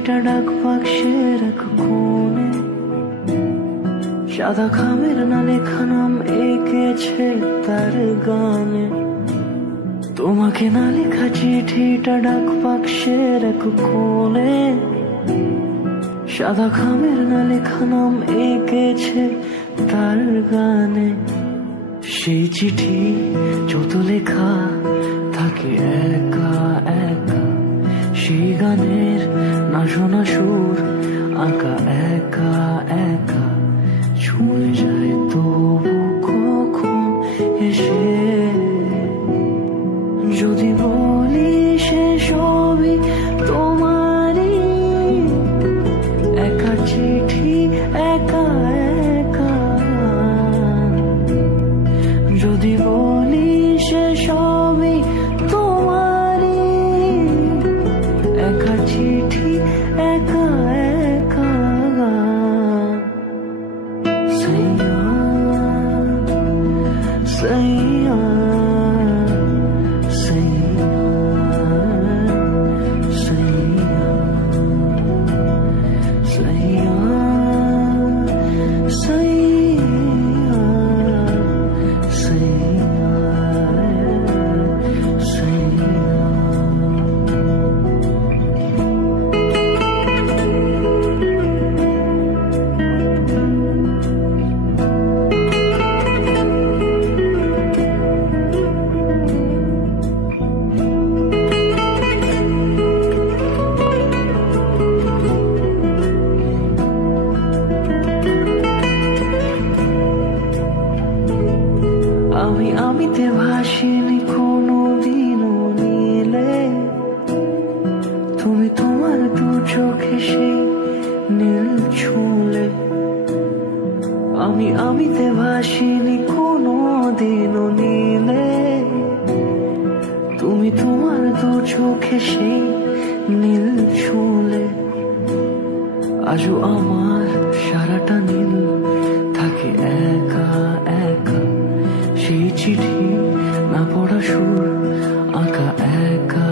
চিঠিটা ডাক বাক্সের এক কোণে, সাদা খামের না লেখা নাম এঁকেছে তার গানে। তোমাকে না লেখা চিঠিটা ডাক বাক্সের এক কোণে, সাদা খামের না লেখা নাম এঁকেছে তার গানে। সেই চিঠি যত লেখা থাকে একা একা, সেই গানের না শোনা সুর আঁকা একা একা, ছুঁয়ে যায় তবু কখন এসে। যদি বলি সে সবই তোমারই, একা চিঠি একা একা। যদি বলি সে সবই তোমারই, একা চিঠি একা একা। সাইয়া সাইয়া আমিতে ভাসিনি কোনো দিনও নীলে, তুমি তোমার দু চোখে সেই নীল ছুঁলে। আমিতে ভাসিনি কোনো দিনও নীলে, তুমি তোমার দু চোখে সেই নীল ছুঁলে। আজও আমার সারাটা নীল থাকে একা একা, সেই চিঠি না পড়া সুর আঁকা একা